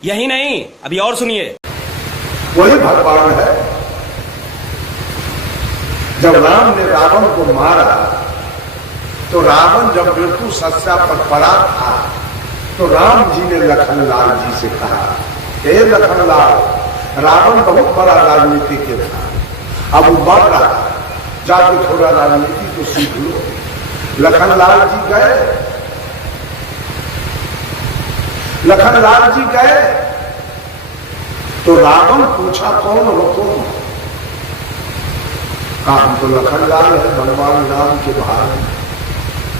यही नहीं, अभी और सुनिए। वही भगवान है। जब राम ने रावण को मारा तो रावण जब मृत्यु शैया पर पड़ा था तो राम जी ने लखनलाल जी से कहा, हे लखनलाल, रावण बहुत बड़ा राजनीति के था, अब वो बढ़ रहा है, जाके थोड़ा राजनीति को सीख लो। लखनलाल जी गए, लखनलाल जी गए तो रावण पूछा, कौन हो तुम? कहा, हम तो लखनलाल है, भगवान राम के भाई।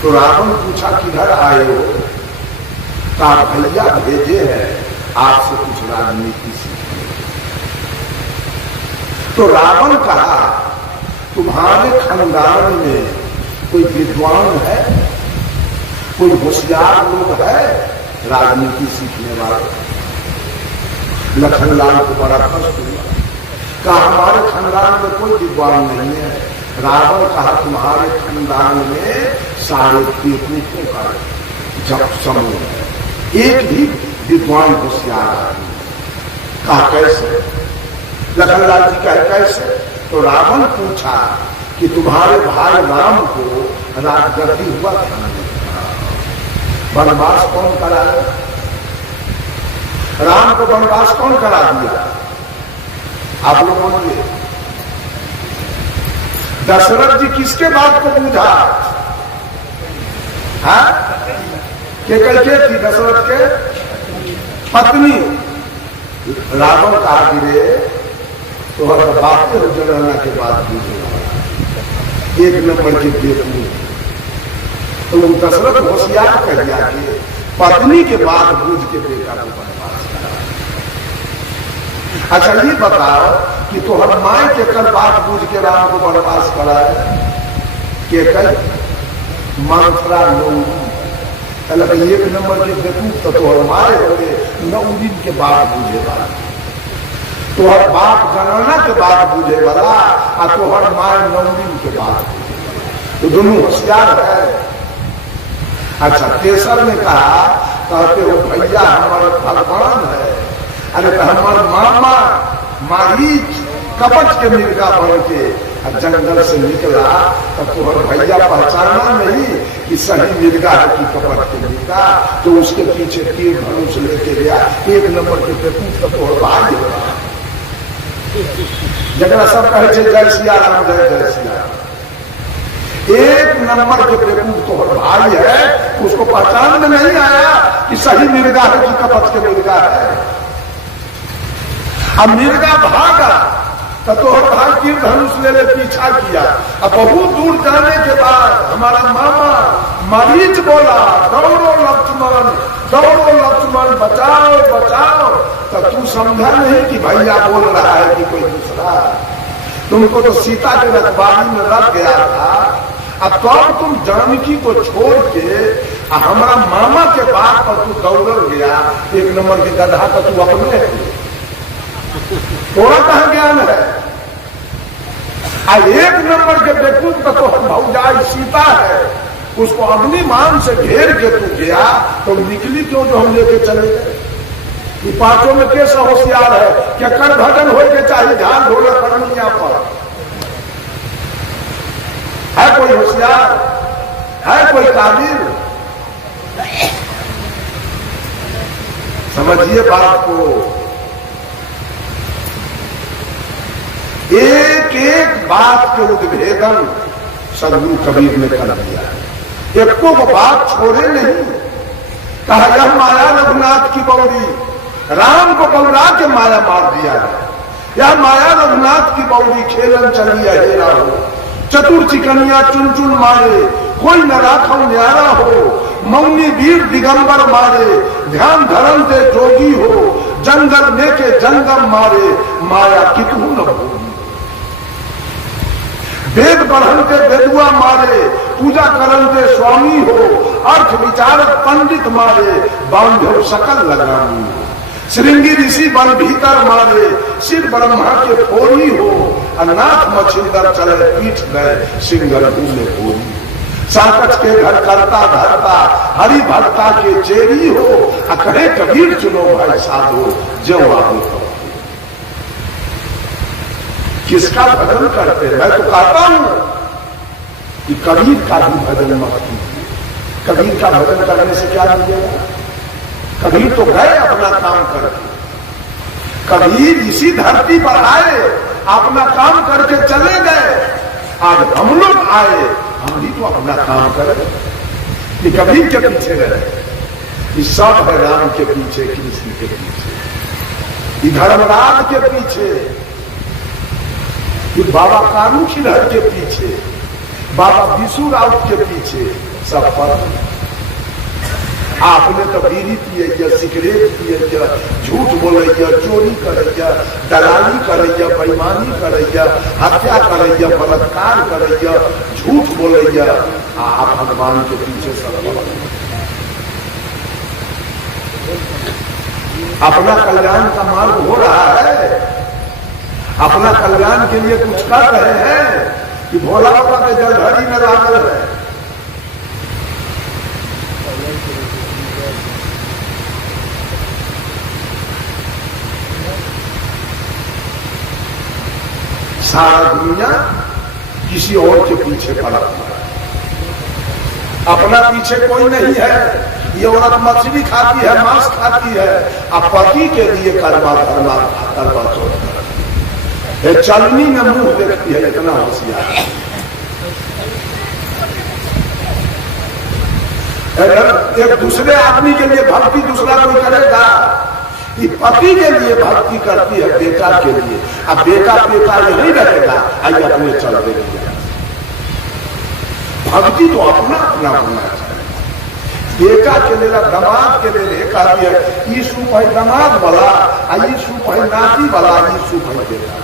तो रावण पूछा, किधर आए हो? कहा, भैया भेजे हैं आपसे कुछ राजनीति सीखने। तो रावण कहा, तुम्हारे खानदान में कोई विद्वान है, कोई होशियार लोग है राजनीति सीखने वाले? लखनलाल को बड़ा कष्ट हुआ, कहा, हमारे खानदान में कोई विद्वान नहीं है। रावण कहा, तुम्हारे खानदान में सारे बेवकूफों का जब समूह है, एक भी विद्वान होशियार आदमी। कहा, कैसे? लखनलाल जी कहे, कैसे? तो रावण पूछा कि तुम्हारे भाई राम को राजगद्दी हुआ था, वनवास कौन कराया? राम को वनवास कौन करा दिया? आप लोग बोलिए। दशरथ जी किसके बात को बूझा? के थी दशरथ के पत्नी। रावण कहा, गिरे तो बातें रहना के बाद बूझेगा, एक नंबर के बेवकूफ। तो दशरथ होशियार कह दिया कि पत्नी के बाद बूझ के बेटा को वनवास करा। अच्छा ये बताओ कि तो हर माए के कल बात बूझ के राम को वनवास कराए के कल मंत्रा लोग एक नंबर के बेवकूफ तो हर माए हो गए, 9 दिन के बाद बूझे वाला, तो हर बाप गणना के बाद बूझे वाला, और तो हर माए 9 दिन के बाद बूझे वाला, तो दोनों होशियार है। अच्छा केसर ने कहा, कहते हो भैया हमारे भगवान है, अरे तो हमारे मामा मारीच कपट के मिर्गा बन के जंगल से निकला, तब तो भैया पहचाना नहीं कि सही मिर्गा है कि कपट के मिर्गा, तो उसके पीछे तीर धनुष लेके गया, एक नंबर के बेवकूफ तब तो भाई होगा। जगह सब कहे जय सिया राम, जय जय सिया राम। एक नंबर के बेवकूफ तो भाई है, उसको पहचान में नहीं आया कि सही मिर्गा है कि कपट के मिर्गा है। अब मिर्गा भागा तो भाई तीर धनुष ले पीछा किया। अब बहुत दूर जाने के बाद हमारा मामा मरीच बोला, दौड़ो लक्ष्मण, दौड़ो लक्ष्मण, बचाओ बचाओ। तो तू समझा नहीं कि भैया बोल रहा है कि कोई दूसरा? तुमको तो सीता के रखवाली में रख गया था, अब तो तुम जानकी को छोड़ के हमारा मामा के बात पर तू दौड़ गया, एक नंबर के गधा का तू अपने थोड़ा कहा ज्ञान है। एक नंबर के बेवकूफ का तो भौजाई सीता है, उसको अग्नि मान से घेर के तू गया, तो निकली क्यों जो हम लेके चले गए? ये पांचों में कैसा होशियार है क्या? कर भजन हो के चाहिए ध्यान ढोला करनिया पर है कोई होशियार, है कोई काबिल? समझिए बात को। एक एक बात के उद्भेदन सदगुरु कबीर ने कर दिया, एक को बात छोड़े नहीं। कहा, यह माया रघुनाथ की बौरी, राम को बौरा के माया मार दिया है। यह माया रघुनाथ की बौरी, खेलन चलिया हेरा हो, चतुर चिकनिया चुन चुन मारे, कोई न राखो न्यारा हो, मौनी वीर दिगंबर मारे, ध्यान धर्म दे जोगी हो, जंगल में के जंगम मारे, माया कितू न भूली। वेद पढ़न के वेदुआ मारे, पूजा करन के स्वामी हो, अर्थ विचारक पंडित मारे, बांधो सकल लगानी। श्रृंगी ऋषि बन भीतर मारे, शिव ब्रह्मा के फोरी हो, अनाथ मछिंदर चले पीठ गए, सिंगर भूले भूरी। साकच के घर करता धरता हरि भक्ता के चेरी हो, कहे कबीर चुनो भाई साधो जो आगे तो। किसका भजन करते? मैं तो कहता हूं कि कबीर का भी भजन मत कीजिए। कबीर का भजन करने से क्या मिलेगा? कबीर तो गए अपना काम करके, कबीर इसी धरती पर आए, अपना काम करके चले गए। आज हम लोग आए, हम भी तो अपना काम करें। ये कबीर के पीछे रहे, ये सब है राम के पीछे, कृष्ण के पीछे, ये धर्मराज के पीछे, ये बाबा कानू खिलहर के पीछे, बाबा विशु राउत के पीछे सब पर। आपने तो बीड़ी पिए, सिगरेट पिए, झूठ बोले, चोरी करे, दलाली करे, बेईमानी करे, हत्या करे, बलात्कार करे, झूठ बोले, आप भगवान के पीछे सब। अपना कल्याण का मार्ग हो रहा है, अपना कल्याण के लिए कुछ कर रहे हैं कि भोला बाबा के जलधरी में लागल है। सारा दुनिया किसी और के पीछे पड़ा हुआ है, अपना पीछे कोई नहीं है। ये औरत मछली खाती है, मांस खाती है, अब पति के लिए करवा चौथ है, चलनी में मुंह देखती है, इतना होशियार। अगर एक दूसरे आदमी के लिए भक्ति दूसरा कोई करेगा, कि पति के लिए भक्ति करती है बेटा के लिए, अब बेटा नहीं रहेगा, आइए अपने चल देंगे। भक्ति तो अपना अपना होना चाहिए। बेटा के लिए, दामाद के लिए कहती है ये सुख है दामाद वाला, ये सुख है नाती वाला, ये सुख है बेटा।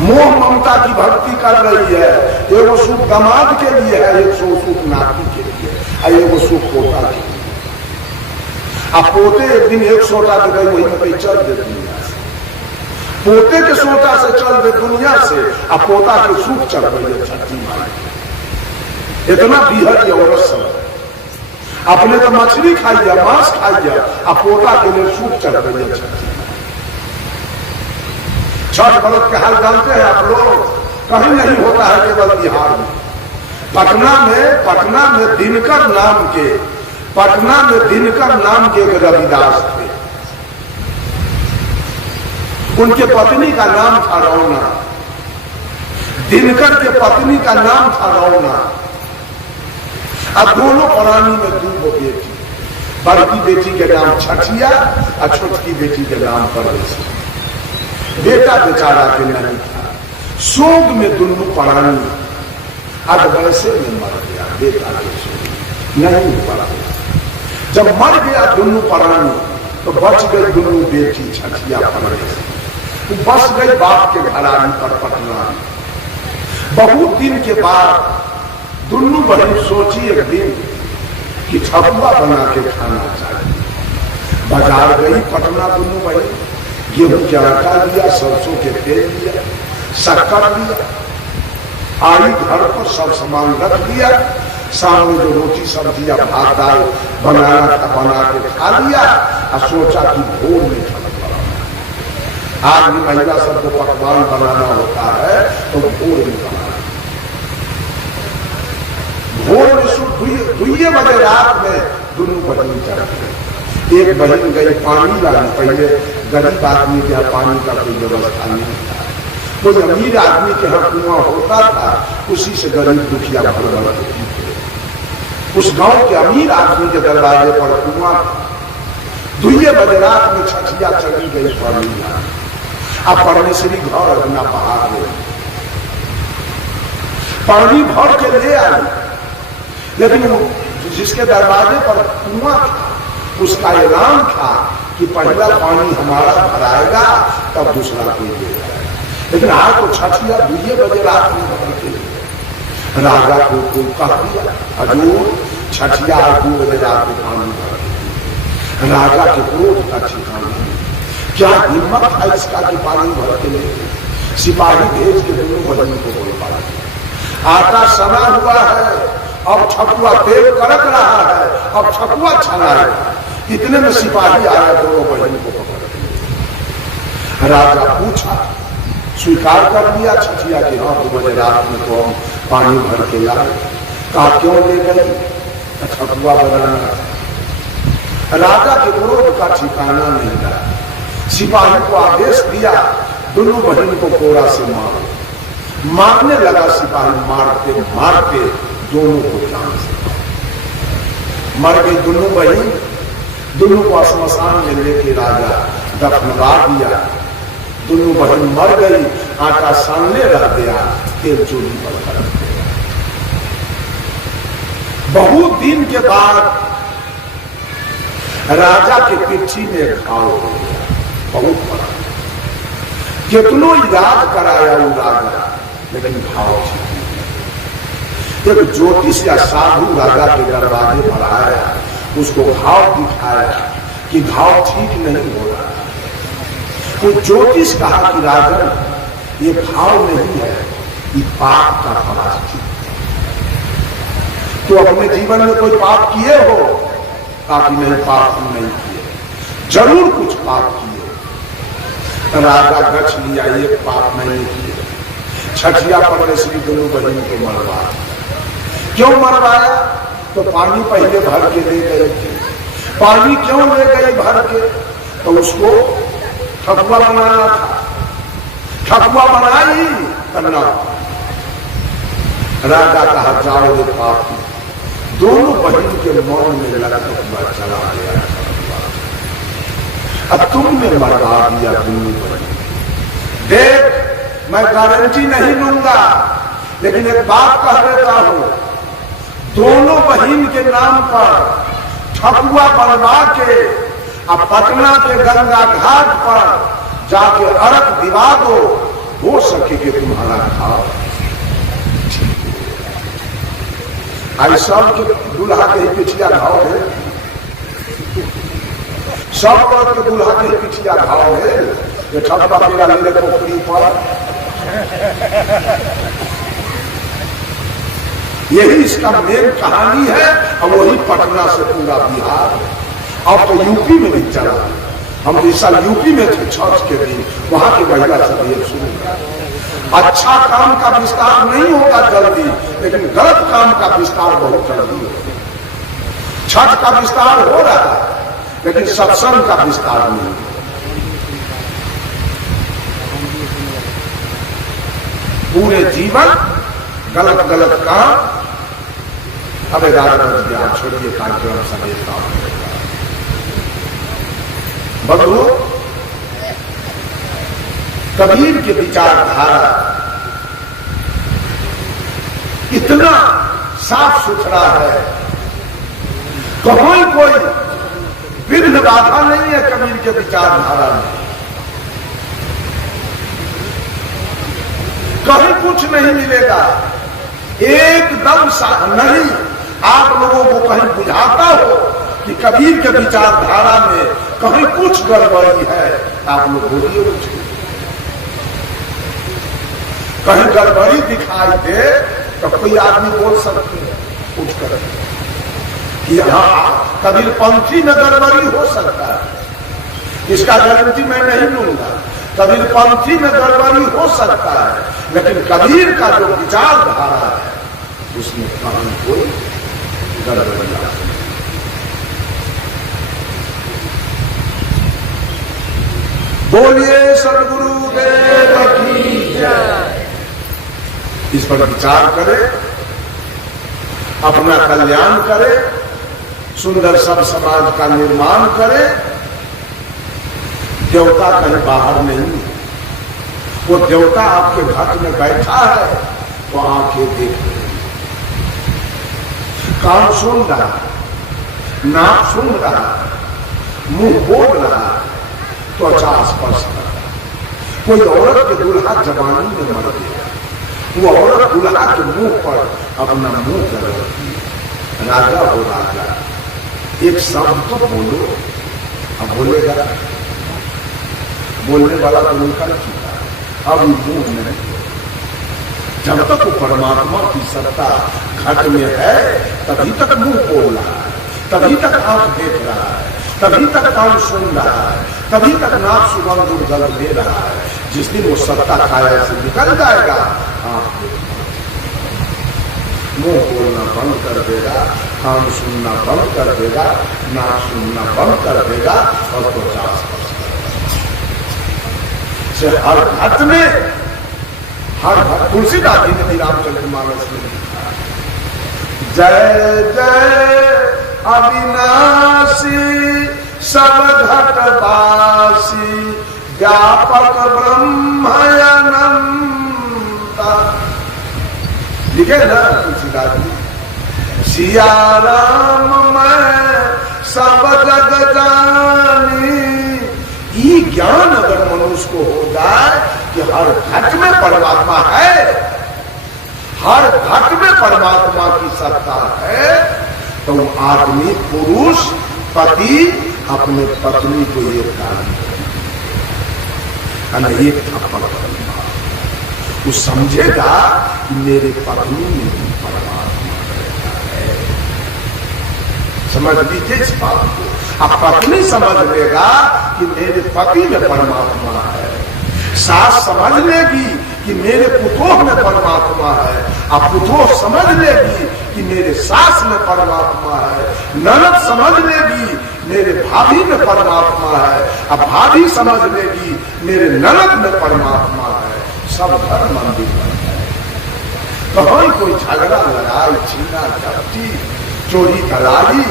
मोह ममता की भक्ति कर रही है, एगो सुख दामाद के लिए है, एक सुख नाती के लिए, एगो सुख पोता के लिए। अब पोते एक दिन एक सोटा दे गई, वही पे चल दे दुनिया से। पोते के सोटा से चल दे दुनिया से, अब पोता के सुख चल रही है छठी माई। इतना बीहर की औरत सब अपने तो मछली खाई, मांस खाई, अब पोता के लिए सुख चल रही है छठी। छठ व्रत के हाल जानते हैं आप लोग, कहीं नहीं होता है, केवल बिहार में। पटना में दिनकर नाम के एक रविदास थे, उनके पत्नी का नाम था रौना, दिनकर के पत्नी का नाम था रौना। अब दोनों प्राणी में दो बेटी, बड़की बेटी के नाम छठिया और छोटकी बेटी के नाम परवेशी। बेटा बेचारा के नहीं था, शोक में दोनों प्राणी अब वैसे में मर गया। बेटा के शोक नहीं पड़ा, जब मर गया दोनों प्राणी तो बच गई दोनों बेटी छठिया परवेशी, बस गई बाप के घरानी पर पटना। बहुत दिन के बाद दोनों बहन सोची एक दिन कि ठकुआ बना के खाना चाहिए। बाजार गई पटना दोनों बहन, गेहूं के आटा लिया, सरसों के तेल लिया, शक्कर लिया, आई घर पर सब सामान रख दिया। सामने जो रोटी सब्जियां भात दाल बनाना था बना के खा लिया और सोचा कि भोर में खाना बनाना। आज भी महिला सबको पकवान बनाना होता है तो भोर में बनाना। भोर में 2 बजे रात में दोनों बहन चढ़ गए। एक बहन गई पानी लाने, पहले गरीब आदमी के यहाँ पानी का कोई व्यवस्था नहीं था, कोई अमीर आदमी के यहाँ कुआं होता था, उसी से गरीब दुखिया भर थे। उस गांव के अमीर आदमी के दरवाजे पर कुआं। 2 बजे रात में छठिया चली गई पानी लाने। अब परमेश्वरी घर अपना बाहर ले पानी भर के ले आई, लेकिन जिसके दरवाजे पर कुआं था उसका ऐलान था कि पहला पानी हमारा भराएगा तब दूसरा कोई देगा। लेकिन आज तो छठिया 2 बजे रात में भर के राजा को कह दिया, हजूर छठिया 2 बजे रात में पानी भर। राजा के क्रोध का ठिकाना नहीं, क्या हिम्मत है इसका कि पानी भर के ले। सिपाही भेज के दोनों बहनों को बोल पड़ा। आटा सना हुआ है, अब ठकुआ तेल कड़क रहा है, अब ठकुआ छना है। इतने में सिपाही आया, दोनों बहन को पकड़ लिया। राजा पूछा, स्वीकार कर लिया छठिया कि हाँ 2 बजे रात में तो हम पानी भर के लाए। कहा क्यों ले गई? ठकुआ बनाना। राजा के क्रोध का ठिकाना नहीं रहा। सिपाही को आदेश दिया, दोनों बहन को कोड़ा से मारो। मारने लगा सिपाही, मारते मारते दोनों को जान से मर गई दोनों बहन। दोनों को श्मशान में लेके राजा दफनवा दिया। दोनों बहन मर गई, आटा सामने रह गया, तेल चोरी पर रख गया। बहुत दिन के बाद राजा के पिछी में घाव हो गया, बहुत बड़ा। कितनों इलाज कराया वो राजा, लेकिन घाव ठीक नहीं। एक ज्योतिष या साधु राजा के दरवाजे पर आया, उसको घाव दिखाया कि घाव ठीक नहीं हो रहा। वो ज्योतिष कहा कि राजन ये घाव नहीं है, ये पाप का प्रायश्चित। तो अपने जीवन में कोई पाप किए हो? ताकि नहीं, पाप हम नहीं किए, जरूर कुछ पाप किए। राजा गछ लिया, ये पाप नहीं किए। छठिया पड़ने से दोनों बहन को मरवाया। क्यों मरवाया? तो पानी पहले भर के ले गए थे। पानी क्यों ले गए भर के? तो उसको ठकुआ बनाना था। ठकुआ बनाई करना। राजा कहा जाओ ये पाप। दोनों बहन के मन में लगा ठकुआ चला गया। अब तुमने मरवा दिया दोनों बहन। देख, मैं गारंटी नहीं लूंगा, लेकिन एक बात कह देता हूं, दोनों बहन के नाम पर ठकुआ बनवा के अब पटना के गंगा घाट पर जाके अर्घ दिवा दो, हो सके कि तुम्हारा घाव ठीक हो। आई सब के दूल्हा के ही पिछला घाव है, सब वर्ग के दूल्हा के ही पिछला घाव है। ये ठकुआ मेरा ले पोखरी पर, यही इसका मेन कहानी है। और वही पटना से पूरा बिहार, अब तो यूपी में भी चला। हम इस साल यूपी में थे छठ के दिन, वहां के महिला सब ये सुन। अच्छा काम का विस्तार नहीं होगा जल्दी, लेकिन गलत काम का विस्तार बहुत जल्दी होगा। छठ का विस्तार हो रहा है, लेकिन सत्संग का विस्तार नहीं। पूरे जीवन गलत गलत काम। अब 11 बज गया, छोड़िए कार्यक्रम समय काम बंधु। कबीर के विचारधारा इतना साफ सुथरा है, कहीं कोई विघ्न बाधा नहीं है कबीर के विचारधारा में। कहीं कुछ नहीं मिलेगा, एकदम नहीं। आप लोगों को कहीं बुझाता हो कि कबीर के विचारधारा में कहीं कुछ गड़बड़ी है, आप लोग बोलिए कुछ। कहीं गड़बड़ी दिखाई दे तो कोई आदमी बोल सकते हैं, कुछ कर यहाँ कबीर पंथी में गड़बड़ी हो सकता है, इसका गारंटी मैं नहीं लूंगा। कबीर पंथी में गड़बड़ी हो सकता है, लेकिन कबीर का जो विचारधारा है उसमें कहीं कोई गड़बड़ी नहीं। बोलिए सद्गुरुदेव की जय। इस पर विचार करें, अपना कल्याण करें, सुंदर सब समाज का निर्माण करें। देवता कहीं बाहर नहीं, वो देवता आपके घर में बैठा है, तो आंखें देख रही, कान सुन रहा, नाक सुन रहा, मुंह बोल रहा, त्वचा स्पर्श कर रहा। कोई औरत के दूल्हा जवानी में मर गया, वो औरत दूल्हा के मुंह पर अपना मुंह कर रही। राजा हो राजा, एक शब्द तो बोलो। अब बोलेगा, बोलने वाला तो उनका चुका, अब मुंह में जब तक वो परमात्मा की सत्ता घट में है तभी तक मुंह बोल रहा है, तभी तक आंख देख रहा है, तभी तक कान सुन रहा है, तभी तक नाक सुगंध दुर्गंध ले रहा है। जिस दिन वो सत्ता काया से निकल जाएगा, आंख मुंह बोलना बंद कर देगा, कान सुनना बंद कर देगा, नाक सुनना बंद कर देगा और तो से हर घट में हर भक्त तुलसीदास जी ने रामचंद्र मानस में लिखा, जय जय अविनाशी सब घटवासी व्यापक ब्रह्म अनंता। लिखे ना तुलसीदास जी, सिया राम मैं सब जग जानी। ये ज्ञान अगर मनुष्य को हो जाए कि हर घट में परमात्मा है, हर घट में परमात्मा की सत्ता है, तो आदमी पुरुष पति अपने पत्नी को एक गाली एक थप्पड़ करूंगा, वो समझेगा कि मेरे पत्नी में भी परमात्मा है। समझ लीजिए इस बात को। अब पत्नी समझ लेगा कि मेरे पति में परमात्मा है, सास समझ लेगी कि मेरे पुतोह में परमात्मा है, अब पुतोह समझ लेगी कि मेरे सास में परमात्मा है, ननद समझ लेगी मेरे भाभी में परमात्मा है, अब भाभी समझ लेगी मेरे ननद में परमात्मा है। सब घर मंदिर बन जाए, कहीं कोई झगड़ा लड़ाई छीना झपटी चोरी दलाली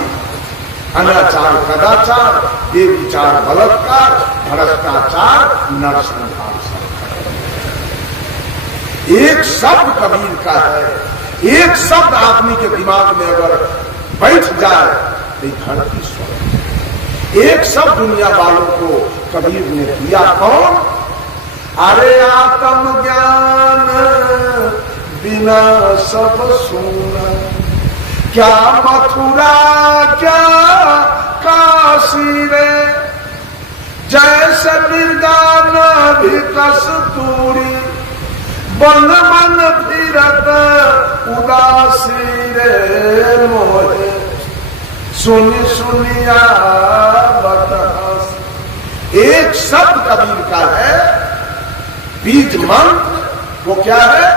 अनाचार कदाचार देवचार बलात्कार भ्रष्टाचार नरसंहार एक शब्द कबीर का है, एक शब्द आदमी के दिमाग में अगर बैठ जाए तो धरती स्वर्ग। एक शब्द दुनिया वालों को कबीर ने दिया, कौन? अरे आत्म ज्ञान बिना सब सुना, क्या मथुरा क्या काशी रे, जैसे मृगान भी कस्तूरी, बन बन फिरत उदासी रे मोहे, सुनी सुनिया बतहस। एक शब्द कबीर का है, बीज मंत्र, वो क्या है?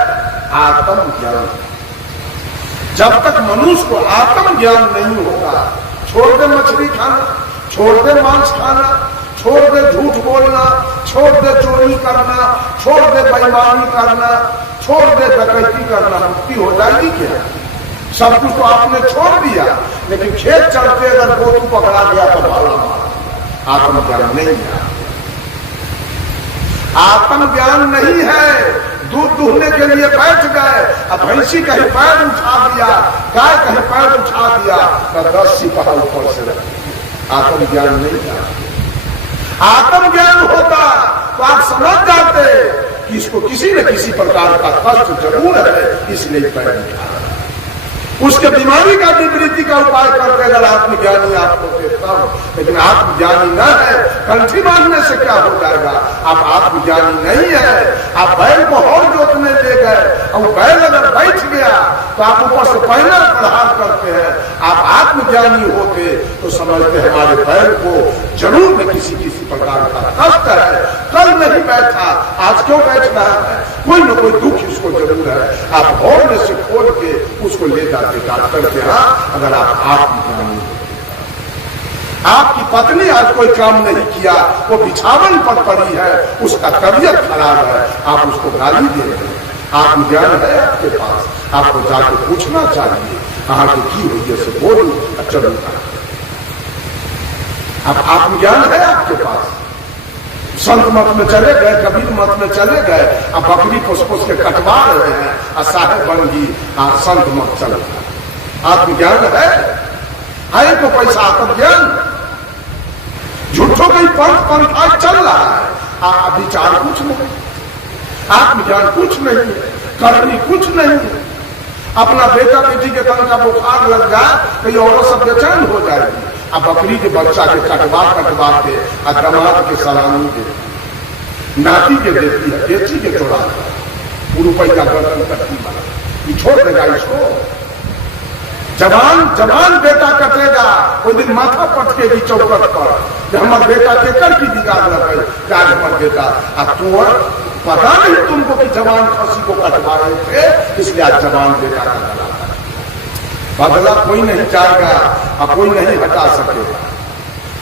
आत्म ज्ञान। जब तक मनुष्य को आत्म ज्ञान नहीं होगा, छोड़ दे मछली खाना, छोड़ दे मांस खाना, छोड़ दे झूठ बोलना, छोड़ दे चोरी करना, छोड़ दे बेईमानी करना, छोड़ दे डकैती करना, मुक्ति हो जाएगी क्या? सब कुछ तो आपने छोड़ दिया, लेकिन खेत चलते अगर गोतू पकड़ा गया तो भाला मार। आत्मज्ञान नहीं है, आत्मज्ञान नहीं है। दूध दूहने के लिए बैठ गए, अब भैंसी कहीं पैर उठा दिया, गाय कहीं पैर उठा दिया तो 10 सिपाही ऊपर से रखे। आत्मज्ञान नहीं है। आत्मज्ञान होता तो आप समझ जाते कि इसको किसी न किसी प्रकार का कष्ट जरूर है, इसलिए पैर उठा। उसके बीमारी का निवृत्ति का उपाय करते अगर आत्मज्ञानी आपको देता हूं, लेकिन आत्मज्ञानी न है, कंठी बांधने से क्या हो जाएगा? आप आत्मज्ञानी नहीं है। आप बैल को और जोतने ले गए और बैल अगर बैठ गया तो आप ऊपर से पहले प्रहार करते हैं। आप आत्मज्ञानी होते तो समझते हमारे बैल को जरूर में किसी प्रकार का कष्ट है, कल नहीं बैठा, आज क्यों बैठ रहा है? कोई न कोई दुख इसको जरूर है। आप और में से खोल के उसको ले जाते डॉक्टर के यहाँ। अगर आप आत्मज्ञानी हो, आपकी पत्नी आज कोई काम नहीं किया, वो बिछावन पर पड़ी है, उसका तबीयत खराब है, आप उसको गाली दे रहे हैं। आत्मज्ञान है आपके पास, आपको जाके पूछना चाहिए कहाँ की हुई है, से बोलू चलू। अब आत्मज्ञान है आपके पास। संत मत में चले गए, कबीर मत में चले गए, अब बकरी पोस पोस के कटवा रहे हैं, और साहेब बन गई, संत मत चल रहा। आत्मज्ञान है तो पैसा आत्मज्ञान। झूठों का पंथा चल रहा है, विचार कुछ नहीं, आत्मज्ञान कुछ नहीं, करनी कुछ नहीं। अपना बेटा बेटी के तन का बुखार लग जाए तो ये औरत सब बेचैन हो जाएगी। अब बकरी के बच्चा के कटवा के दमाद के सलामी दे, नाती के देती है, बेटी के चोरा, रुपया गर्दन कटनी वाला, ये छोड़ देगा इसको। जवान जवान बेटा कटेगा, कोई दिन माथा पटकेगी चौकट पर, हमारे बेटा केकर की बिगाड़ लगे, क्या हमारे बेटा अब तू पता नहीं तुमको कि जवान खसी को कटवा रहे थे, इसलिए आज जवान बेटा का गला बदला कोई नहीं जाएगा और कोई नहीं हटा सकेगा।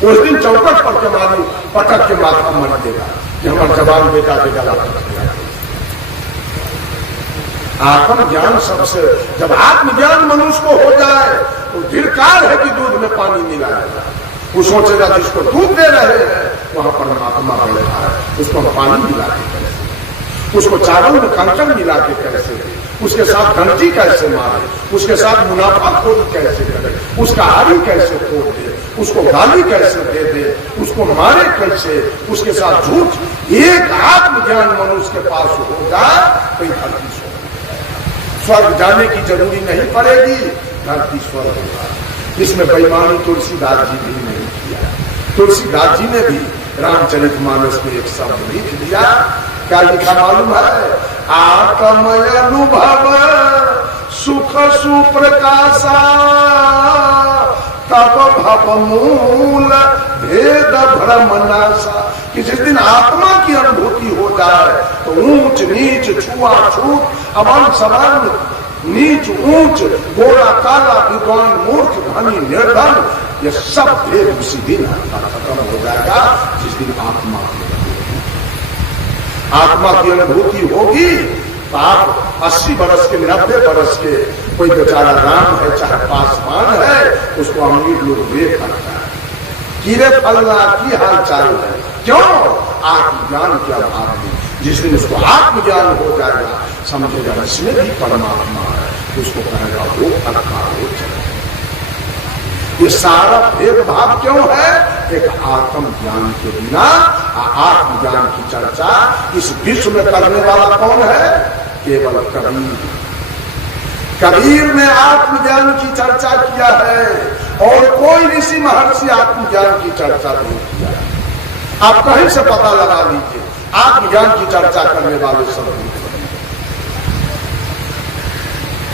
उस दिन चौकट पर के मारी पटक के माथा मर देगा कि हमारे जवान बेटा के गला कट गया। आत्मज्ञान सबसे, जब आत्मज्ञान मनुष्य को हो जाए तो धिक्कार है कि दूध में पानी मिलाएगा। वो सोचेगा जिसको दूध दे रहे हैं वहां परमात्मा बैठा है, उसको पानी मिला के कैसे, उसको चावल में कंकड़ मिला के कैसे, उसके साथ घंटी कैसे मारे, उसके साथ मुनाफाखोरी कैसे करे, उसका आरी कैसे तोड़ दे, उसको गाली कैसे दे दे, उसको मारे कैसे, उसके साथ झूठ। एक आत्मज्ञान मनुष्य के पास हो जाए तो धरती स्वर्ग जाने की जरूरी नहीं पड़ेगी, धरती स्वर्ग होगा। इसमें बेईमानी तुलसीदास जी भी नहीं किया। तुलसीदास जी ने भी रामचरितमानस में एक शब्द लिख दिया, क्या लिखा मालूम है? आत्मय अनुभव सुख सुप्रकाशा तब भव मूल भेद भ्रम नाशा। कि जिस दिन आत्मा की अनुभूति हो जाए तो ऊंच नीच छुआछूत अवन सवन नीच ऊंच गोरा काला विद्वान मूर्ख धनी निर्धन ये सब भेद उसी दिन खत्म हो जाएगा जिस दिन आत्मा की अनुभूति होगी। तो आप 80 बरस के 90 बरस के कोई बेचारा राम है चाहे पासवान है, उसको अमीर लोग देख करता है कीरे फलना की हाल चाल है, क्यों? आत्मज्ञान के अभाव में। जिस दिन उसको आत्मज्ञान हो जाएगा समझेगा इसमें भी परमात्मा है, उसको कहेगा वो अल्लाह हो चले। ये सारा भेदभाव क्यों है? एक आत्मज्ञान के बिना आत्मज्ञान की चर्चा इस विश्व में करने वाला कौन है? केवल कबीर। कबीर ने आत्मज्ञान की चर्चा किया है और कोई ऋषि महर्षि आत्मज्ञान की चर्चा नहीं किया। आप कहीं से पता लगा लीजिए, आत्मज्ञान की चर्चा करने वाले सब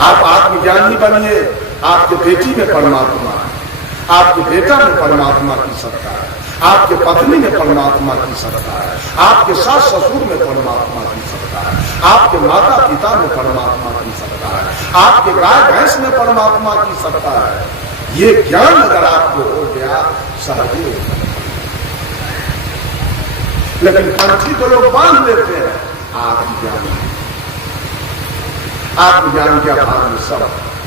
आप आत्मज्ञानी बनिए। आपके बेटी में परमात्मा है, आपके बेटा में परमात्मा की सत्ता है, आपके पत्नी में परमात्मा की सत्ता है, आपके सास ससुर में परमात्मा की सत्ता है, आपके माता पिता में परमात्मा की सत्ता है, आपके गाय भैंस में परमात्मा की सत्ता है। ये ज्ञान अगर आपको हो गया सहज होगा। लेकिन पंछी तो लोग बांध लेते हैं आत्मज्ञान। आत्मज्ञान के अभाव में सब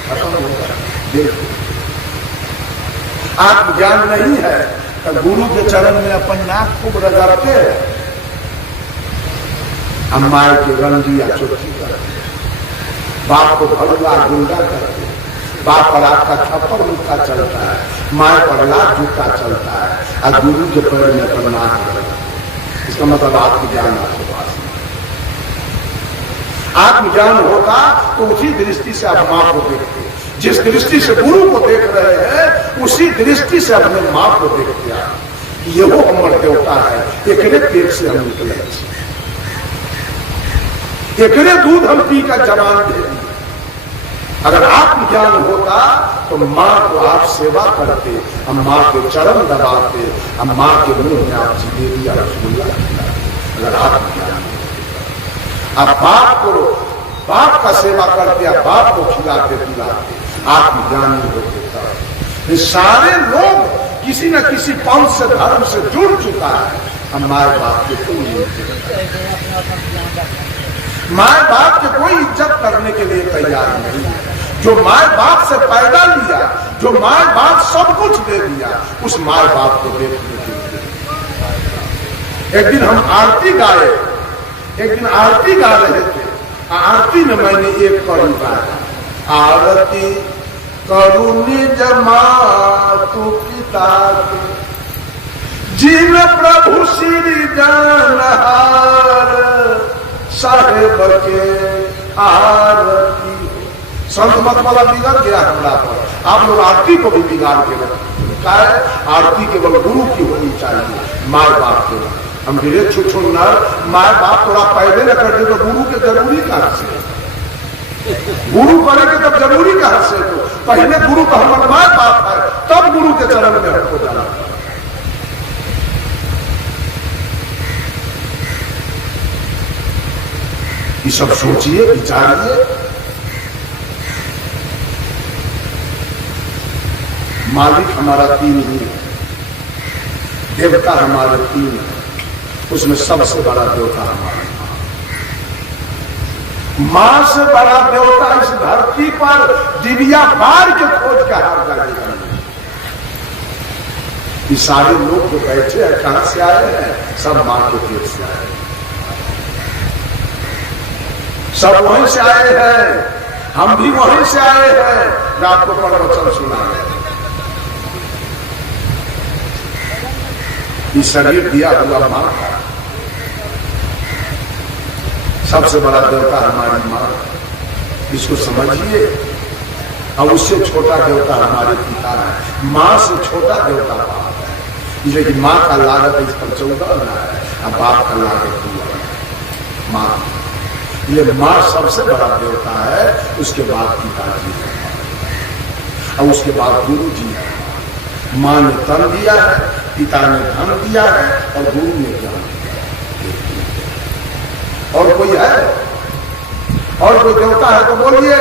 खत्म हो गया। देखो आत्मज्ञान नहीं है तो गुरु के चरण में अपन नाक खूब रगड़ते हैं, अम्माई के रंजिया चोटी करते, बाप को भगवा गुंडा करते, बाप पर आपका थप्पड़ मुक्का चलता है, माँ पर लाख जूता चलता है और गुरु के पैर में अपन नाक रगड़ते। इसका मतलब आत्मज्ञान आपके पास नहीं। आत्मज्ञान होता तो उसी दृष्टि से आप माँ को देखते, जिस दृष्टि से गुरु को देख रहे हैं उसी दृष्टि से अपने माँ को देखते हैं। ये वो हमर देवता है, एकरे पेट से हम निकले, एकरे दूध हम पी का जवान दे दिए। अगर आत्मज्ञान होता तो माँ को आप सेवा करते, हम माँ के चरण दबाते, हम माँ के मुंह में आप जिलेबी या रसगुल्ला खिलाते। अगर आत्मज्ञान आप बाप को बाप का सेवा करते, आप बाप को खिलाते पिलाते, आत्मज्ञान होते तब। सारे लोग किसी न किसी पंथ से धर्म से जुड़ चुका है। हम माँ बाप के कोई माँ बाप के कोई इज्जत करने के लिए तैयार नहीं है। जो माँ बाप से पैदा लिया, जो माँ बाप सब कुछ दे दिया, उस माँ बाप को देखने के लिए। एक दिन हम आरती गाए, एक दिन आरती गा रहे थे, आरती में मैंने एक कड़ी गाया, आरती करुणी जमातु पिता के जिन प्रभु श्री जानहार साहेब के आरती। संत मत वाला बिगड़ गया हमरा पर, आप लोग आरती को भी बिगाड़ के रखा है। आरती केवल गुरु की होनी चाहिए, माँ बाप के। हम गिरे छुछो नर माए बाप थोड़ा पैदे न कर दे तो गुरु के जरूरी कहां से? गुरु करेंगे तब जरूरी कहां से? तो पहले गुरु का हमारा माए बाप है, तब गुरु के चरण में हमको जाना। ये सब सोचिए, विचारिए। मालिक हमारा तीन ही है, देवता हमारे तीन है, उसमें सबसे बड़ा देवता हमारा मां से बड़ा देवता इस धरती पर दिव्या बार के खोज के हार जाएगा। ये सारे लोग जो बैठे हैं कहां से आए हैं? सब मां के पेट से आए हैं, सब वहीं से आए हैं, हम भी वहीं से आए हैं। मैं आपको प्रवचन सुना है। ये शरीर दिया हुआ मां का, सबसे बड़ा देवता हमारी मां, इसको समझिए। और उससे छोटा देवता हमारे पिता है, मां से छोटा देवता बाप है। लेकिन मां का लागत इस पर 14 है, और बाप का लागत 2 है। मां, ये मां सबसे बड़ा देवता है, उसके बाद पिताजी है, और उसके बाद गुरु जी है। मां ने तन दिया है, पिता ने धन दिया है, और गुरु ने ज्ञान दिया है। और कोई है? और कोई देवता है तो बोलिए,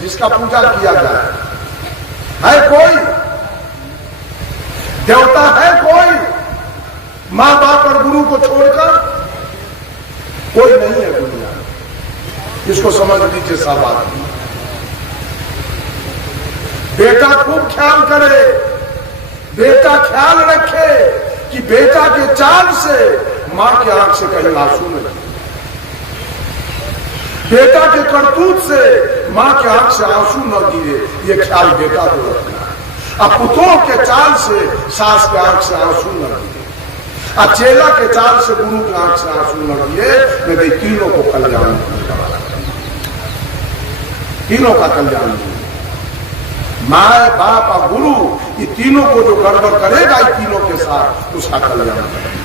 जिसका पूजा किया जाए। है कोई देवता? है कोई मां बाप और गुरु को छोड़कर? कोई नहीं है दुनिया में। इसको समझ लीजिए सब आदमी। बेटा खूब ख्याल करे, बेटा ख्याल रखे कि बेटा के चाल से मां के आंख से कहीं आंसू नहीं, बेटा के करतूत से मां के आंख से आंसू न गिरे, ये ख्याल बेटा को रखना है। अब पुत्रों के चाल से सास के आंख से आंसू न गिरे, अब चेला के चाल से गुरु के आंख से आंसू न गिरे, मेरे तीनों को कल्याण होगा, तीनों का कल्याण होगा। माँ बाप और गुरु, ये तीनों को जो गड़बड़ करेगा ये तीनों के साथ, उसका कल्याण करेगा।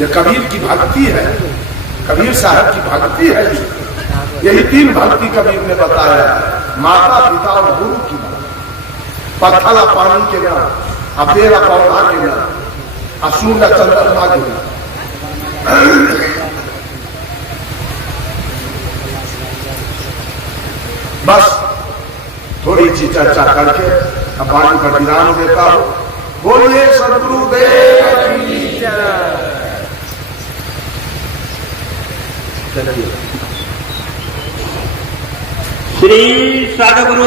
ये कबीर की भक्ति है, कबीर साहब की भक्ति है। यही 3 भक्ति कबीर ने बताया है, माता पिता और गुरु की भक्ति। पत्थला पानी के नाम, अपेरा पौधा के नाम, असूर्य चंद्रमा के नाम। बस थोड़ी सी चर्चा करके अब वाणी पर विराम देता हूं। बोलिए सद्गुरुदेव की जय। श्री सद्गुरु